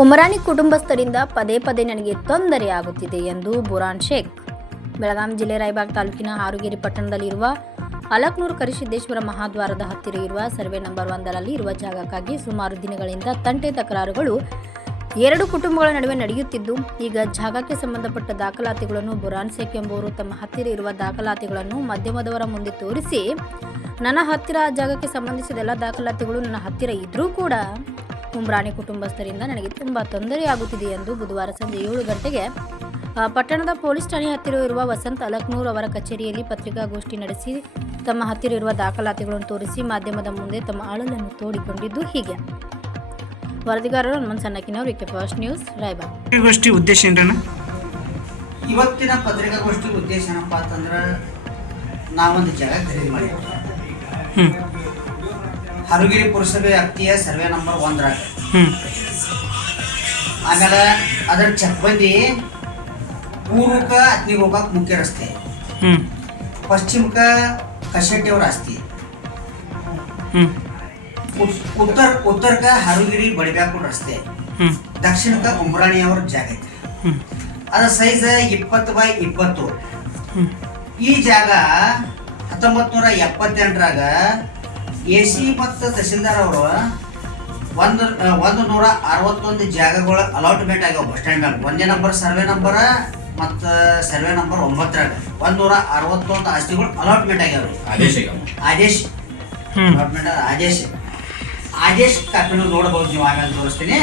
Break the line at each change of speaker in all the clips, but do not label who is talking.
ಉಮರಾಣಿ ಕುಟುಂಬಸ್ಥರಿಂದ ಪದೇ ಪದೇ ನನಗೆ ತೊಂದರೆಯಾಗುತ್ತಿದೆ ಎಂದು ಬುರಾನ್ ಶೇಖ್. ಬೆಳಗಾಂ ಜಿಲ್ಲೆ ರಾಯಬಾಗ್ ತಾಲೂಕಿನ ಹಾರುಗೇರಿ ಪಟ್ಟಣದಲ್ಲಿರುವ ಅಲಕ್ನೂರು ಕರಿಸಿದ್ದೇಶ್ವರ ಮಹಾದ್ವಾರದ ಹತ್ತಿರ ಇರುವ ಸರ್ವೆ ನಂಬರ್ ಒಂದರಲ್ಲಿ ಇರುವ ಜಾಗಕ್ಕಾಗಿ ಸುಮಾರು ದಿನಗಳಿಂದ ತಂಟೆ ತಕರಾರುಗಳು ಎರಡು ಕುಟುಂಬಗಳ ನಡುವೆ ನಡೆಯುತ್ತಿದ್ದು, ಈಗ ಜಾಗಕ್ಕೆ ಸಂಬಂಧಪಟ್ಟ ದಾಖಲಾತಿಗಳನ್ನು ಬುರಾನ್ ಶೇಖ್ ಎಂಬುವರು ತಮ್ಮ ಹತ್ತಿರ ಇರುವ ದಾಖಲಾತಿಗಳನ್ನು ಮಾಧ್ಯಮದವರ ಮುಂದೆ ತೋರಿಸಿ, ನನ್ನ ಹತ್ತಿರ ಆ ಜಾಗಕ್ಕೆ ಸಂಬಂಧಿಸಿದ ಎಲ್ಲ ದಾಖಲಾತಿಗಳು ನನ್ನ ಹತ್ತಿರ ಇದ್ದರೂ ಕೂಡ ಉಮ್ರಾಣಿ ಕುಟುಂಬಸ್ಥರಿಂದ ನನಗೆ ತುಂಬ ತೊಂದರೆಯಾಗುತ್ತಿದೆ ಎಂದು ಬುಧವಾರ ಸಂಜೆ ಏಳು ಗಂಟೆಗೆ ಪಟ್ಟಣದ ಪೊಲೀಸ್ ಠಾಣೆ ಹತ್ತಿರ ಇರುವ ವಸಂತ್ ಅಲಕ್ನೂರ್ ಅವರ ಕಚೇರಿಯಲ್ಲಿ ಪತ್ರಿಕಾಗೋಷ್ಠಿ ನಡೆಸಿ ತಮ್ಮ ಹತ್ತಿರ ಇರುವ ದಾಖಲಾತಿಗಳನ್ನು ತೋರಿಸಿ ಮಾಧ್ಯಮದ ಮುಂದೆ ತಮ್ಮ ಅಳಲನ್ನು ತೋಡಿಕೊಂಡಿದ್ದು ಹೀಗೆ. ವರದಿಗಾರರು ಹನುಮಂತ್ ಸಣ್ಣಕಿನವರು ಕೆ ಫಾಸ್ಟ್ ನ್ಯೂಸ್ ರಾಯಬಾಗ್.
ಗೋಷ್ಠಿ ಉದ್ದೇಶ ಏನ್ರಣ್ಣ?
ಇವತ್ತಿನ ಪತ್ರಿಕಾಗೋಷ್ಠಿ ಉದ್ದೇಶ ಏನಪ್ಪಾ ಅಂತಂದ್ರೆ ನಾವೊಂದು ಜಾಗ ಖರೀದಿ ಮಾಡಿದ್ವಿ.
ಹ್ಞೂ
ಹರುಗಿರಿ ಪುರಸಭೆ ವ್ಯಾಪ್ತಿಯ ಸರ್ವೆ ನಂಬರ್ ಒಂದರಾಗ. ಆಮೇಲೆ ಅದರ ಚಕ್ಬಂದಿ ಪೂರ್ವಕ ಅತ್ನಿಗೆ ಹೋಗಕ್ಕೆ ಮುಖ್ಯ ರಸ್ತೆ. ಪಶ್ಚಿಮಕ ಕಶೆಟ್ಟಿಯವ್ರ ಆಸ್ತಿ. ಉತ್- ಉತ್ತರ ಉತ್ತರಕ ಹರುಗಿರಿ ಬಡಿಬ್ಯಾಕುಡ್ ರಸ್ತೆ. ದಕ್ಷಿಣಕ ಉಮ್ರಾಣಿ ಅವ್ರ ಜಾಗ ಐತೆ. ಅದ ಸೈಜ್ ಇಪ್ಪತ್ತು ಬೈ ಇಪ್ಪತ್ತು. ಈ ಜಾಗ ಹತ್ತೊಂಬತ್ತು ನೂರ ಎಪ್ಪತ್ತೆಂಟರಾಗ ಎ ಸಿ ಮತ್ತು ತಹಸೀಲ್ದಾರ್ ಅವರು ಒಂದು ಒಂದು ನೂರ ಅರವತ್ತೊಂದು ಜಾಗಗಳ ಅಲಾಟ್ಮೆಂಟ್ ಆಗ್ಯಾವ ಬಸ್ ಸ್ಟ್ಯಾಂಡ್ ಒಂದೇ ನಂಬರ್ ಸರ್ವೆ ನಂಬರ್ ಮತ್ತು ಸರ್ವೆ ನಂಬರ್ ಒಂಬತ್ತರಾಗ. ಒಂದು ನೂರ ಅರವತ್ತೊಂದು ಆಸ್ತಿಗಳು ಅಲಾಟ್ಮೆಂಟ್ ಆಗ್ಯಾವ.
ಆದೇಶ.
ಆದೇಶ ಅಲಾಟ್ಮೆಂಟ್ ಆದೇಶ. ಆದೇಶ್ ಕಾಪಿನೂ ನೋಡಬಹುದು ನೀವು ಆಮೇಲೆ ತೋರಿಸ್ತೀನಿ.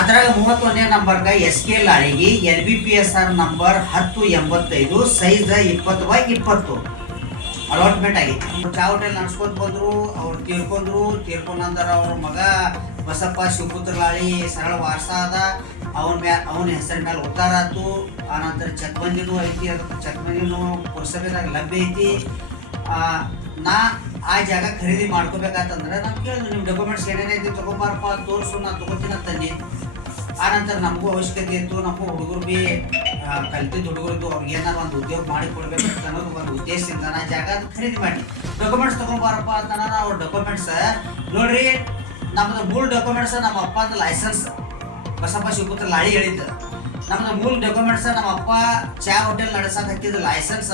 ಅದರಾಗ ಮೂವತ್ತೊಂದನೇ ನಂಬರ್ಗ S K ಲಾರಿಗಿ L B P S R number ಹತ್ತು ಎಂಬತ್ತೈದು ಸೈಜ್ ಇಪ್ಪತ್ತು ಬೈ ಇಪ್ಪತ್ತು. ಅಲಾಟ್ಮೆಂಟ್ ಆಗಿತ್ತು. ಚಾ ನಡ್ಸ್ಕೊತ ಬಂದ್ರು ಅವ್ರು ತೀರ್ಕೊಂಡ್ರು. ತೀರ್ಕೊಂಡಂದ್ರೆ ಅವ್ರ ಮಗ ಬಸಪ್ಪ ಶಿವಪುತ್ರಲಾಳಿ ಸರಳ ವಾರಸ ಅದ ಅವನ ಮ್ಯಾ ಅವನ ಹೆಸರಿನ ಮೇಲೆ ಉತ್ತಾರ ಆತು ಆನಂತರ ಚೆಕ್ ಬಂದಿನೂ ಐತಿ. ಅದಕ್ಕೆ ಚೆಕ್ ಬಂದಿನೂ ಪುರಸಭೆದಾಗ ಲಭ್ಯ ಐತಿ. ಆ, ನಾ ಆ ಜಾಗ ಖರೀದಿ ಮಾಡ್ಕೋಬೇಕಂತಂದ್ರೆ ನಾವು ಕೇಳಿದ್ರು ನಿಮ್ಮ ಡಾಕ್ಯುಮೆಂಟ್ಸ್ ಏನೇನೈತಿ ತಗೊಂಬಾರಪ್ಪ ತೋರಿಸು ನಾ ತಗೋತೀನಿ ಅಂತಂದು ಆನಂತರ ನಮಗೂ ಅವಶ್ಯಕತೆ ಇತ್ತು. ನಮಗೂ ಹುಡುಗರು ಆ, ಕಲ್ತಿದ್ದ ಹುಡುಗರದ್ದು ಅವ್ರಿಗೆ ಏನಾರು ಒಂದು ಉದ್ಯೋಗ ಮಾಡಿ ಕೊಡ್ಬೇಕು ಅಂತ ಅನ್ನೋದು ಒಂದು ಉದ್ದೇಶದಿಂದ ನಾ ಜಾಗ ಖರೀದಿ ಮಾಡಿ. ಡಾಕ್ಯುಮೆಂಟ್ಸ್ ತಗೊಂಡ್ಬಾರಪ್ಪ ಅಂತ ಅವ್ರ ಡಾಕ್ಯುಮೆಂಟ್ಸ್ ನೋಡ್ರಿ, ನಮ್ದು ಮೂಲ ಡಾಕ್ಯುಮೆಂಟ್ಸ್ ನಮ್ಮ ಅಪ್ಪದ ಲೈಸೆನ್ಸ್ ಬಸಪ್ಪ ಶಿವಪುತ್ರ ಲಾಳಿ ಹೇಳಿದ್ದು. ನಮ್ದು ಮೂಲ ಡಾಕ್ಯುಮೆಂಟ್ಸ್ ನಮ್ಮ ಅಪ್ಪ ಚಾ ಹೋಟೆಲ್ ನಡೆಸಕ್ ಹತ್ತಿದ ಲೈಸೆನ್ಸ್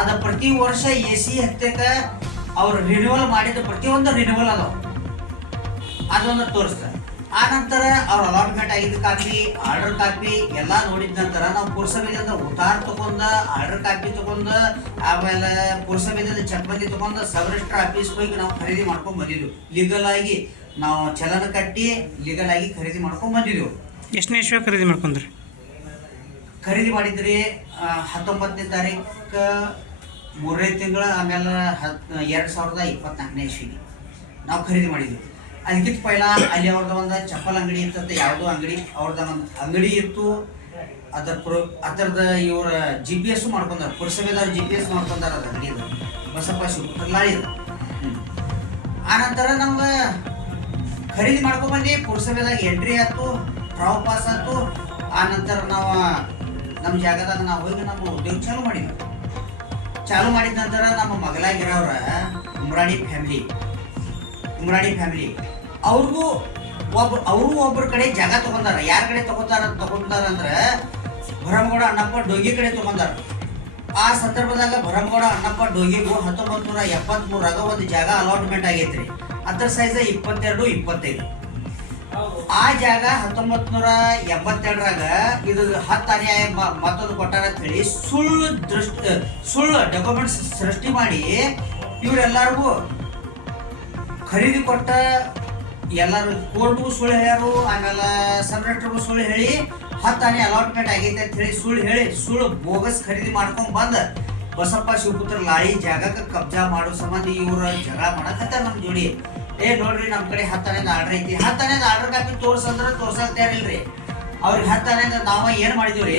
ಅದ ಪ್ರತಿ ವರ್ಷ ಎ ಸಿ ಹತ್ತಕ ಅವ್ರು ರಿನ್ಯೂವಲ್ ಮಾಡಿದ ಪ್ರತಿಯೊಂದು ರಿನ್ಯೂವಲ್ ಅದಾವ. ಅದೊಂದು ತೋರಿಸ್ತಾರೆ ಆ ನಂತರ ಅವ್ರ ಅಲಾಟ್ಮೆಂಟ್ ಆಗಿದ್ದ ಕಾಪಿ ಆರ್ಡರ್ ಕಾಪಿ ಎಲ್ಲ ನೋಡಿದ ನಂತರ ನಾವು ಪುರಸಭೆಯಿಂದ ಉತಾರ್ ತಗೊಂಡ ಆರ್ಡರ್ ಕಾಪಿ ತಗೊಂಡ ಆಮೇಲೆ ಪುರಸಭೆದಿಂದ ಚಕ್ಬಂದಿ ತಗೊಂಡ ಸಬ್ ರಿಜಿಸ್ಟರ್ ಆಫೀಸ್ ಹೋಗಿ ನಾವು ಖರೀದಿ ಮಾಡ್ಕೊಂಡ್ ಬಂದಿದ್ವಿ. ಲೀಗಲ್ ಆಗಿ ನಾವು ಚಲನ ಕಟ್ಟಿ ಲೀಗಲ್ ಆಗಿ ಖರೀದಿ ಮಾಡ್ಕೊಂಡ್ ಬಂದಿದ್ವಿ.
ಎಷ್ಟನೇ ಇಶ್ವ ಖರೀದಿ ಮಾಡ್ಕೊಂಡ್ರಿ?
ಖರೀದಿ ಮಾಡಿದ್ರಿ ಹತ್ತೊಂಬತ್ತನೇ ತಾರೀಕು ಮೂರನೇ ತಿಂಗಳ ಆಮೇಲೆ ಹತ್ತು ಎರಡು ಸಾವಿರದ ಇಪ್ಪತ್ನಾಲ್ಕನೇ ಇಸ್ವಿಗೆ ನಾವು ಖರೀದಿ ಮಾಡಿದ್ವಿ. ಅದಕ್ಕಿಂತ ಪೈಲ ಅಲ್ಲಿ ಅವ್ರದ್ದು ಒಂದು ಚಪ್ಪಲ್ ಅಂಗಡಿ ಇತ್ತಂತೆ ಯಾವುದೋ ಅಂಗಡಿ ಅವ್ರದ್ದು ಒಂದು ಅಂಗಡಿ ಇತ್ತು. ಅದರ ಪ್ರೋ, ಅದರದ ಇವರ ಜಿ ಪಿ ಎಸ್ ಮಾಡ್ಕೊಂಡಾರ, ಪುರಸಭೆದವ್ರು ಜಿ ಪಿ ಎಸ್ ಮಾಡ್ಕೊಂಡಾರ ಅದ ಅಂಗಡಿ ಬಸಪ್ಪ ಶಿವಪುತ್ರ ಲಾಳಿದು ಆನಂತರ ನಮ್ಗೆ ಖರೀದಿ ಮಾಡ್ಕೊಂಬಂದು, ಪುರಸಭೆದಾಗ ಎಂಟ್ರಿ ಆಯ್ತು ಟ್ರಾವ್ ಪಾಸ್ ಆಯ್ತು. ಆ ನಂತರ ನಾವು ನಮ್ಮ ಜಾಗದಾಗ ನಾವು ಹೋಗಿ ನಮ್ಮ ಉದ್ಯೋಗ ಚಾಲು ಮಾಡಿದ್ವಿ. ಚಾಲು ಮಾಡಿದ ನಂತರ ನಮ್ಮ ಮಗಲಾಗಿರೋರ ಉಮ್ರಾಣಿ ಫ್ಯಾಮಿಲಿ ಉಮ್ರಾಣಿ ಫ್ಯಾಮಿಲಿ ಅವ್ರಿಗೂ ಒಬ್ರು ಅವರು ಒಬ್ಬರ ಕಡೆ ಜಾಗ ತಗೊಂಡಾರ. ಯಾರ ಕಡೆ ತಗೊಂತಾರ ತಗೊಂಡಾರ ಅಂದ್ರೆ ಭರಮಗೌಡ ಅಣ್ಣಪ್ಪ ಡೋಗಿ ಕಡೆ ತಗೊಂಡಾರ. ಆ ಸಂದರ್ಭದಾಗ ಭರಮಗೌಡ ಅಣ್ಣಪ್ಪ ಡೋಗಿಗೂ ಹತ್ತೊಂಬತ್ತು ನೂರ ಎಪ್ಪತ್ಮೂರಾಗ ಒಂದು ಜಾಗ ಅಲಾಟ್ಮೆಂಟ್ ಆಗೈತ್ರಿ. ಅದ್ರ ಸೈಜ್ ಇಪ್ಪತ್ತೆರಡು, ಇಪ್ಪತ್ತೈದು. ಆ ಜಾಗ ಹತ್ತೊಂಬತ್ ನೂರ ಎಂಬತ್ತೆರಡರಾಗ ಇದು ಹತ್ತು ಅನ್ಯಾಯ ಮತ್ತೊಂದು ಕೊಟ್ಟಾರ ಅಂತ ಹೇಳಿ ಸುಳ್ಳು ದೃಷ್ಟಿ ಸುಳ್ಳು ಡಾಕ್ಯುಮೆಂಟ್ಸ್ ಸೃಷ್ಟಿ ಮಾಡಿ ಇವರೆಲ್ಲರಿಗೂ ಖರೀದಿ ಕೊಟ್ಟ ಎಲ್ಲರೂ ಕೋರ್ಟ್ಗೂ ಸುಳ್ಳು ಹೇಳ್ಯಾರು, ಆಮೇಲೆ ಸಬ್ರೆಕ್ಟರ್ಗೂ ಸುಳ್ಳು ಹೇಳಿ ಹತ್ತು ಆನೆ ಅಲಾಟ್ಮೆಂಟ್ ಆಗೈತೆ ಅಂತ ಹೇಳಿ ಸುಳ್ಳು ಹೇಳಿ, ಸುಳ್ಳು ಬೋಗಸ್ ಖರೀದಿ ಮಾಡ್ಕೊಂಡ್ ಬಂದ. ಬಸಪ್ಪ ಶಿವಪುತ್ರ ಲಾಳಿ ಜಾಗಕ್ಕೆ ಕಬ್ಜಾ ಮಾಡೋ ಸಂಬಂಧ ಇವ್ರ ಜಗಳ ಮಾಡಕತ್ತಾರ ನಮ್ಮ ಜೋಡಿ. ಏ ನೋಡ್ರಿ ನಮ್ಮ ಕಡೆ ಹತ್ತನೇದ ಆರ್ಡರ್ ಐತಿ. ಹತ್ತನೇದ ಆರ್ಡರ್ ಕಾಪಿ ತೋರ್ಸಂದ್ರ ತೋರ್ಸಕ್ ತಯಾರಿಲ್ರಿ ಅವ್ರಿಗೆ ಹತ್ತನೇದ ನಾವ ಏನ್ ಮಾಡಿದೀವ್ರಿ?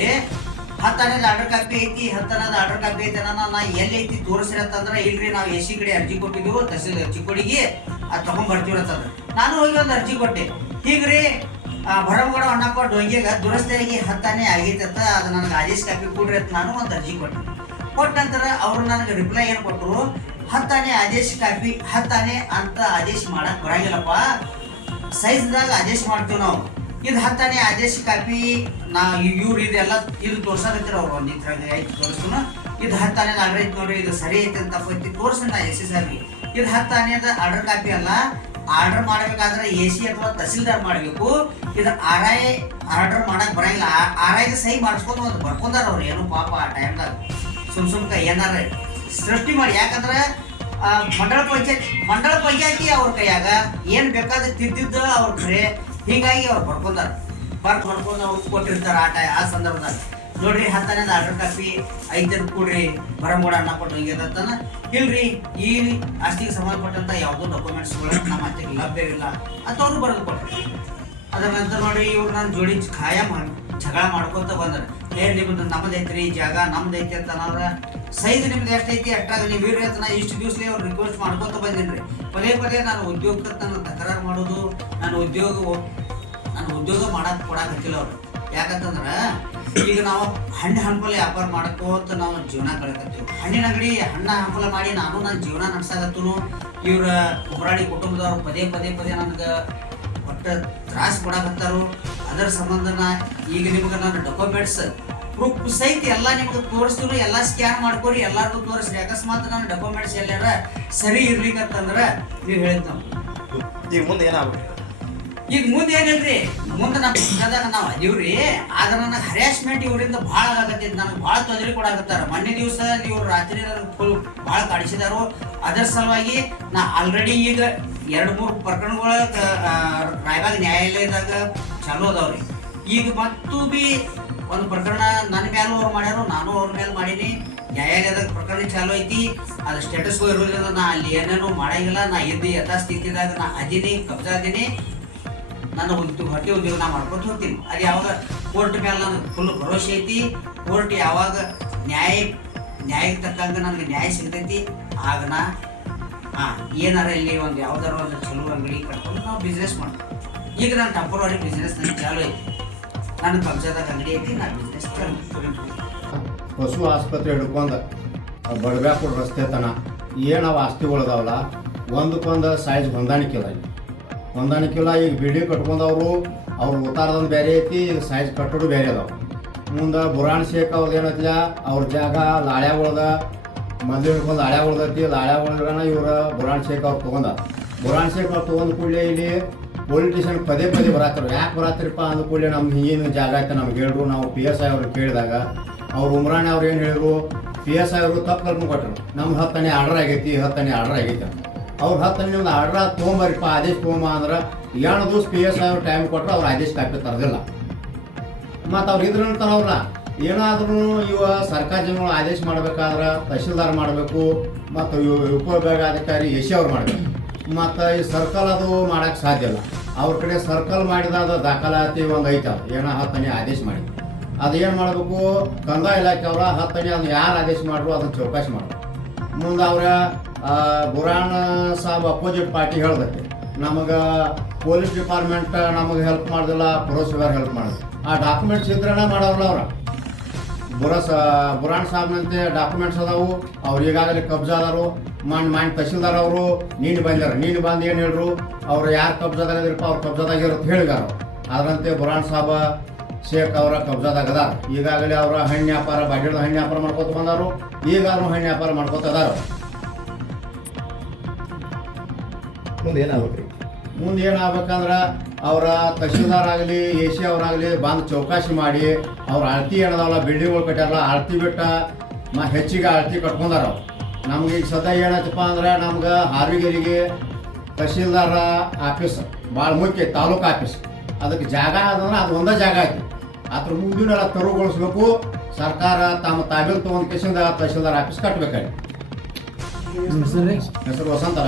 ಹತ್ತನೇದ ಆರ್ಡರ್ ಕಾಪಿ ಐತಿ, ಹತ್ತನೇದು ಆರ್ಡರ್ ಕಾಪಿ ಐತಿ ನಾನು ಎಲ್ಲಿ ಐತಿ ತೋರಿಸ್ರಿ ಅಂತಂದ್ರ ಇಲ್ರಿ, ನಾವು ಎ ಸಿ ಕಡೆ ಅರ್ಜಿ ಕೊಟ್ಟಿದ್ವು ತಹಸೀಲ್ ಅರ್ಜಿ ಕೊಡಿಗೆ, ಅದು ತಗೊಂಡ್ ನಾನು ಹೋಗಿ ಒಂದು ಅರ್ಜಿ ಕೊಟ್ಟೆ. ಹೀಗ್ರಿ ಭರಮಗೌಡ ಅಣ್ಣಪ್ಪ ಡೊಂಗಿಗ ದುರಸ್ತಿಯಾಗಿ ಹತ್ತನೇ ಆಗೈತೆ ಅಂತ ಅದು ನನಗೆ ಆದೇಶ ಕಾಪಿ ಕೊಡ್ರಿ ಅಂತ ನಾನು ಒಂದು ಅರ್ಜಿ ಕೊಟ್ಟೆ. ಕೊಟ್ಟ ನಂತರ ಅವ್ರು ನನಗೆ ರಿಪ್ಲೈ ಏನು ಕೊಟ್ಟರು ಹತ್ತನೇ ಆದೇಶ ಕಾಪಿ ಹತ್ತನೇ ಅಂತ ಆದೇಶ ಮಾಡಕ್ಕೆ ಬರಂಗಿಲ್ಲಪ್ಪ. ಸೈಜ್ದಾಗ ಅಡ್ಜಸ್ಟ್ ಮಾಡ್ತೀವಿ ನಾವು. ಇದು ಹತ್ತನೇ ಆದೇಶ ಕಾಪಿ, ನಾ ಇವ್ರು ಇದೆಲ್ಲ ಇದು ತೋರ್ಸಾಕತ್ತೀರ ಅವ್ರು ಒಂದು ಇದ್ರಾಗ ಐತಿ ತೋರಿಸ್ತಾನ ಇದು ಹತ್ತಾನೆ ಐತಿ ನೋಡ್ರಿ, ಇದು ಸರಿ ಐತಿ ಅಂತ ತೋರ್ಸಿ ನಾ ಎಸ್ ಎಸ್ ಆರ್ಗೆ ಇದು ಅದ ಆರ್ಡರ್ ಕಾಪಿ ಅಲ್ಲ, ಆರ್ಡರ್ ಮಾಡಬೇಕಾದ್ರೆ ಎ ಸಿ ಅಥವಾ ತಹಸೀಲ್ದಾರ್ ಮಾಡಬೇಕು. ಇದು ಆರ್ ಐ ಆರ್ಡರ್ ಮಾಡಕ್ ಬರಂಗಿಲ್ಲ. ಆರ್ ಐ ಸಹಿ ಮಾಡಿಸ್ಕೊಂಡು ಒಂದು ಬರ್ಕೊಂಡಾರ ಅವ್ರು ಏನು ಪಾಪ ಆ ಟೈಮ್ದಾಗ. ಸುಮ್ ಸುಮ್ಕ ಏನಾರ ಸೃಷ್ಟಿ ಮಾಡಿ. ಯಾಕಂದ್ರೆ ಮಂಡಳ ಪಂಚಾಯತ್, ಮಂಡಳ ಪಂಚಾಯತಿ ಅವ್ರ ಕೈಯಾಗ ಏನ್ ಬೇಕಾದ್ರೆ ತಿದ್ದಿದ್ದ ಅವ್ರ ಹೀಗಾಗಿ ಅವ್ರು ಬರ್ಕೊಂಡಾರ ಬರ್ಕ್ ಬರ್ಕೊಂಡು ಅವ್ರು ಕೊಟ್ಟಿರ್ತಾರ ಆ ಟೈ ಆ ಸಂದರ್ಭದಾಗ ನೋಡ್ರಿ ಹತ್ತನೇ ಆರ್ಡರ್ ಕಾಪಿ ಐದರ ಕೊಡ್ರಿ, ಬರಮೂಡ ಅನ್ನ ಕೊಟ್ಟು ಹಿಂಗಿರತ್ತಾನ ಇಲ್ರಿ, ಈ ಆಸ್ತಿಗೆ ಸಂಬಂಧಪಟ್ಟಂತ ಯಾವುದೋ ಡಾಕ್ಯುಮೆಂಟ್ಸ್ಗಳು ನಮ್ಮ ಅತ್ತೆಗೆ ಲಭ್ಯವಿಲ್ಲ ಅಂತ ಅವ್ರು ಬರೆದು ಕೊಟ್ಟರು ಅದರ ನಂತರ ನೋಡ್ರಿ ಇವ್ರು ನನ್ನ ಜೋಡಿ ಖಾಯಂ ಜಗಳ ಮಾಡ್ಕೊತ ಬಂದ್ರು. ಏ ನಿಮ್ದು ಈ ಜಾಗ ನಮ್ದೈತಿ ಅಂತ ಅನ್ನೋರ ಸೈಜ್ ನಿಮ್ದು ಎಷ್ಟೈತಿ ಅಷ್ಟಾಗ ನೀವು ಅಂತ ನಾ ಇಷ್ಟು ದಿವಸ ಅವ್ರು ರಿಕ್ವೆಸ್ಟ್ ಮಾಡ್ಕೊತ ಬಂದೇನ್ರಿ. ಪದೇ ಪದೇ ನಾನು ಉದ್ಯೋಗಕ್ಕೆ ನಾನು ತಕರಾರು ಮಾಡೋದು, ನಾನು ಉದ್ಯೋಗ ನಾನು ಉದ್ಯೋಗ ಮಾಡಕ್ ಕೊಡಾಕತ್ತಿಲ್ಲ ಅವ್ರು. ಯಾಕಂತಂದ್ರ, ಈಗ ನಾವು ಹಣ್ಣು ಹಂಪಲ ವ್ಯಾಪಾರ ಮಾಡ್ಕೋತ ನಾವು ಜೀವನ ಕಳಕತ್ತೀವಿ ಹಣ್ಣಿನ ಅಂಗಡಿ ಹಣ್ಣ ಹಂಪಲ ಮಾಡಿ ನಾನು ನನ್ನ ಜೀವನ ನಡ್ಸಾಗತ್ತೂ ಇವ್ರ ಹೋರಾಡಿ ಕುಟುಂಬದವ್ರು ಪದೇ ಪದೇ ಪದೇ ನನಗೆ ಒಟ್ಟ ತ್ರಾಸ ಕೊಡಕತ್ತಾರು ಅದರ ಸಂಬಂಧನ ಈಗ ನಿಮ್ಗೆ ನಾನು ಡಾಕ್ಯುಮೆಂಟ್ಸ್ ಪ್ರೂಫ್ ಸಹಿತ ಎಲ್ಲ ನಿಮ್ಗೆ ತೋರಿಸ್ತೀವಿ ಎಲ್ಲ ಸ್ಕ್ಯಾನ್ ಮಾಡ್ಕೊರಿ, ಎಲ್ಲಾರ್ಗು ತೋರಿಸ್ರಿ. ಅಕಸ್ಮಾತ್ ನಾನು ಡಾಕ್ಯುಮೆಂಟ್ಸ್ ಎಲ್ಲಾರ ಸರಿ ಇರ್ಲಿಕ್ಕಂತಂದ್ರ ನೀವು ಹೇಳಿದ್
ಈಗ ಮುಂದೆ ಏನಾಗ್ಬೇಕು?
ಈಗ ಮುಂದೆ ಏನಿಲ್ರಿ? ಮುಂದೆ ನಮ್ಮ ಪುಸ್ತಕದಾಗ ನಾವು ಅದೀವ್ರಿ. ಆದ್ರೆ ನನಗೆ ಹರ್ಯಾಸ್ಮೆಂಟ್ ಇವರಿಂದ ಭಾಳ ಆಗತ್ತೈತಿ ನನಗೆ ಭಾಳ ತೊಂದರೆ ಕೊಡಾಕತ್ತಾರ ಮೊನ್ನೆ ದಿವಸ ಇವ್ರು ರಾತ್ರಿ ನನಗೆ ಫುಲ್ ಭಾಳ ಕಾಡಿಸಿದಾರು, ಅದರ ಸಲುವಾಗಿ ನಾ ಆಲ್ರೆಡಿ ಈಗ ಎರಡು ಮೂರು ಪ್ರಕರಣಗಳ ರಾಯಬಾಗ ನ್ಯಾಯಾಲಯದಾಗ ಚಾಲೂ ಅದಾವ್ರಿ. ಈಗ ಮತ್ತು ಬಿ ಒಂದು ಪ್ರಕರಣ ನನ್ನ ಮೇಲೂ ಅವ್ರು ಮಾಡ್ಯಾರು, ನಾನು ಅವ್ರ ಮೇಲೆ ಮಾಡೀನಿ. ನ್ಯಾಯಾಲಯದಾಗ ಪ್ರಕರಣ ಚಾಲೂ ಐತಿ. ಅದು ಸ್ಟೇಟಸ್ ಇರೋದ್ರಿಂದ ನಾ ಅಲ್ಲಿ ಏನೇನು ಮಾಡಂಗಿಲ್ಲ. ನಾ ಇದ್ದು ಯಥಾಸ್ಥಿತಿದಾಗ ನಾ ಅದೀನಿ, ಕಬ್ಜಾ ಅದೀನಿ. ನನ್ನ ಒಂದು ಹೊಟ್ಟೆ ಉದ್ಯೋಗ ನಾ ಮಾಡ್ಕೊತ ಹೋಗ್ತೀನಿ. ಅದು ಯಾವಾಗ ಕೋರ್ಟ್ ಮೇಲೆ ನನಗೆ ಫುಲ್ ಭರೋಸೆ ಐತಿ, ಕೋರ್ಟ್ ಯಾವಾಗ ನ್ಯಾಯ, ನ್ಯಾಯಕ್ಕೆ ತಕ್ಕಂಗೆ ನನಗೆ ನ್ಯಾಯ ಸಿಗ್ತೈತಿ, ಆಗ ನಾ ಏನಾರ ಇಲ್ಲಿ ಒಂದು ಯಾವ್ದಾರ ಒಂದು ಚಲೋ ಅಂಗಡಿ ಕಟ್ಕೊಂಡು ನಾವು ಬಿಸ್ನೆಸ್ ಮಾಡ್ತೀವಿ. ಈಗ ನಾನು ಟೆಂಪರರಿ ಬಿಸ್ನೆಸ್ ನನಗೆ ಚಾಲು ಐತಿ. ನನ್ನ ಕಬ್ಜಾದಾಗ ಅಂಗಡಿ ಐತಿ ನಾನು ಬಿಸ್ನೆಸ್
ಪಶು ಆಸ್ಪತ್ರೆ ಹಿಡ್ಕೊಂಡು ಬಡಬ್ಯಾಪುರ ರಸ್ತೆ ತನ. ಏನು ಅವು ಆಸ್ತಿಗಳದಾವಲ್ಲ ಒಂದಕ್ಕೊಂದು ಸೈಜ್ ಹೊಂದಾಣಿಕೆ ಇಲ್ಲ. ಇಲ್ಲಿ ಹೊಂದಾಣಿಕೆ ಇಲ್ಲ. ಈಗ ಬಿಲ್ಡಿಂಗ್ ಕಟ್ಕೊಂಡವರು, ಅವ್ರ ಉತ್ತಾರದೊಂದು ಬೇರೆ ಐತಿ ಸೈಜ್ ಕಟ್ಟೋದು ಬೇರೆ ಅದಾವ. ಮುಂದೆ ಬುರಾಣ್ ಶೇಖ್ ಅವ್ರದ್ದು ಏನತ್ಲ, ಅವ್ರ ಜಾಗ ಲಾಳ್ಯಾಗೊಳ್ದ ಮಂದಿ ಹಿಡ್ಕೊಂಡು ಲಾಳ್ಯಾಗೊಳ್ದೈತಿ ಲಾಳ್ಯಾಗೊಳ್ದ್ರನ ಇವ್ರು ಬುರಾಣ್ ಶೇಖ್ ಅವ್ರು ತೊಗೊಂಡ. ಬುರಾಣ್ ಶೇಖ್ ಅವ್ರು ತೊಗೊಂಡು ಕೂಡಲೇ ಇಲ್ಲಿ ಪೊಲೀಸ್ ಪದೇ ಪದೇ ಬರತ್ತಾರ ಯಾಕೆ ಬರತ್ತಿರಪ್ಪ ಅಂದ ಕೂಡಲೇ ನಮ್ಗೆ ಹಿಂಗಿನ ಜಾಗ ಐತೆ ನಮ್ಗೆ ಹೇಳ್ರು. ನಾವು ಪಿ ಎಸ್ ಐ ಅವ್ರಿಗೆ ಕೇಳಿದಾಗ, ಅವ್ರು ಉಮ್ರಾಣಿ ಅವ್ರು ಏನು ಹೇಳಿದ್ರು ಪಿ ಎಸ್ ಐ ಅವರು ತಪ್ಪು ಕಲ್ಪನೆ ಕೊಟ್ಟರು ನಮ್ಗೆ ಹತ್ತನೇ ಆರ್ಡರ್ ಆಗೈತಿ, ಹತ್ತನೇ ಆರ್ಡರ್ ಆಗೈತೆ. ಅವ್ರು ಹತ್ತನೇ ಒಂದು ಆರ್ಡರ್ ತೊಗೊಂಬರಿಪ್ಪ ಆದೇಶ ತೊಗೊಂಬ ಅಂದ್ರೆ ಎರಡು ದಿವಸ ಪಿ ಎಸ್ ಅವ್ರು ಟೈಮ್ ಕೊಟ್ಟರೆ ಅವ್ರು ಆದೇಶ ಕಾಪಿ ತರದಿಲ್ಲ. ಮತ್ತು ಅವ್ರು ಇದ್ರ ನಂತರ ಅವ್ರನ್ನ ಏನಾದ್ರೂ ಇವ ಸರ್ಕಾರಿ ಜನಗಳು ಆದೇಶ ಮಾಡ್ಬೇಕಾದ್ರೆ ತಹಶೀಲ್ದಾರ್ ಮಾಡಬೇಕು, ಮತ್ತು ಉಪವಿಭಾಗಾಧಿಕಾರಿ ಎಸ್ ಅವ್ರು ಮಾಡಬೇಕು. ಮತ್ತು ಈ ಸರ್ಕಲ್ ಅದು ಮಾಡೋಕ್ಕೆ ಸಾಧ್ಯ ಇಲ್ಲ. ಅವ್ರ ಕಡೆ ಸರ್ಕಲ್ ಮಾಡಿದಾಗ ದಾಖಲಾತಿ ಒಂದು ಐತೆ ಅದು ಏನೋ ಹತ್ತನೇ ಆದೇಶ ಮಾಡಿ ಅದು ಏನು ಮಾಡಬೇಕು, ಕಂದಾಯ ಇಲಾಖೆ ಅವರ ಹತ್ತನೇ ಅದನ್ನ ಯಾರು ಆದೇಶ ಮಾಡ್ರು ಅದನ್ನು ಚೌಕಾಸಿ ಮಾಡಬೇಕು. ಮುಂದೆ ಅವ್ರ ಬುರಾನ್ ಸಾಬ್ ಅಪೋಸಿಟ್ ಪಾರ್ಟಿ ಹೇಳ್ದಕ್ಕೆ ನಮಗೆ ಪೊಲೀಸ್ ಡಿಪಾರ್ಟ್ಮೆಂಟ್ ನಮಗೆ ಹೆಲ್ಪ್ ಮಾಡೋದಿಲ್ಲ ಪುರಸಭೆ ಹೆಲ್ಪ್ ಮಾಡೋದು ಆ ಡಾಕ್ಯುಮೆಂಟ್ಸ್ ಇದ್ರೇ ಮಾಡೋರಲ್ಲ ಅವ್ರ. ಬುರಸ ಬುರಾಣ್ ಸಾಬ್ನಂತೆ ಡಾಕ್ಯುಮೆಂಟ್ಸ್ ಅದಾವು. ಅವ್ರು ಈಗಾಗಲೇ ಕಬ್ಜಾ ಅದಾರು. ಮಣ್ಣು ಮಣ್ಣು ತಹಸೀಲ್ದಾರ್ ಅವರು. ನೀನು ಬಂದಾರ, ನೀನು ಬಂದು ಏನು ಹೇಳ್ರು? ಅವ್ರು ಯಾರು ಕಬ್ಜಾದಾಗ ಇದ್ರಪ್ಪ ಅವ್ರು ಕಬ್ಜಾದಾಗಿರೋದು ಹೇಳಿದಾರ. ಅದರಂತೆ ಬುರಾಣ್ ಸಾಬ ಶೇಖ್ ಅವರ ಕಬ್ಜಾದಾಗ ಅದಾರ. ಈಗಾಗಲೇ ಅವರ ಹಣ್ಣು ವ್ಯಾಪಾರ ಬಾಗಿಲದ ಹಣ್ಣು ವ್ಯಾಪಾರ ಮಾಡ್ಕೊತ ಬಂದಾರು. ಈಗಾದ್ರೂ ಹಣ್ಣು ವ್ಯಾಪಾರ ಮಾಡ್ಕೊತ ಅದಾರ.
ಮುಂದೆ ಏನಾಗ್ಬೇಕು
ಮುಂದೆ ಏನಾಗ್ಬೇಕಂದ್ರೆ ಅವರ ತಹಶೀಲ್ದಾರ್ ಆಗಲಿ ಎ ಸಿ ಅವರಾಗಲಿ ಬಂದು ಚೌಕಾಸಿ ಮಾಡಿ ಅವ್ರ ಅಳತಿ ಏನದಾವಲ್ಲ ಬಿಲ್ಡಿಂಗ್ಗಳು ಕಟ್ಟಾರಲ್ಲ ಆರತಿ ಬಿಟ್ಟ ಮ ಹೆಚ್ಚಿಗೆ ಅಳತಿ ಕಟ್ಕೊಂಡಾರ ಅವ್ರು. ನಮ್ಗೆ ಈಗ ಸದ್ಯ ಏನಾಯ್ತಪ್ಪ ಅಂದ್ರೆ ನಮ್ಗೆ ಹಾರ್ವಿಗರಿಗೆ ತಹಶೀಲ್ದಾರ ಆಫೀಸ್ ಭಾಳ ಮುಖ್ಯ ತಾಲೂಕು ಆಫೀಸ್. ಅದಕ್ಕೆ ಜಾಗ ಅದಂದ್ರೆ ಅದು ಒಂದೇ ಜಾಗ ಐತಿ. ಅದ್ರ ಮುಂದಿನೆಲ್ಲ ತೆರವುಗೊಳಿಸ್ಬೇಕು. ಸರ್ಕಾರ ತಮ್ಮ ತಾಬೀಲ್ ತೊಗೊಂಡು ಕೇಸಿಂದ ತಹಶೀಲ್ದಾರ್ ಆಫೀಸ್ ಕಟ್ಬೇಕಾಗಿ. ಹೆಸರು ವಸಂತ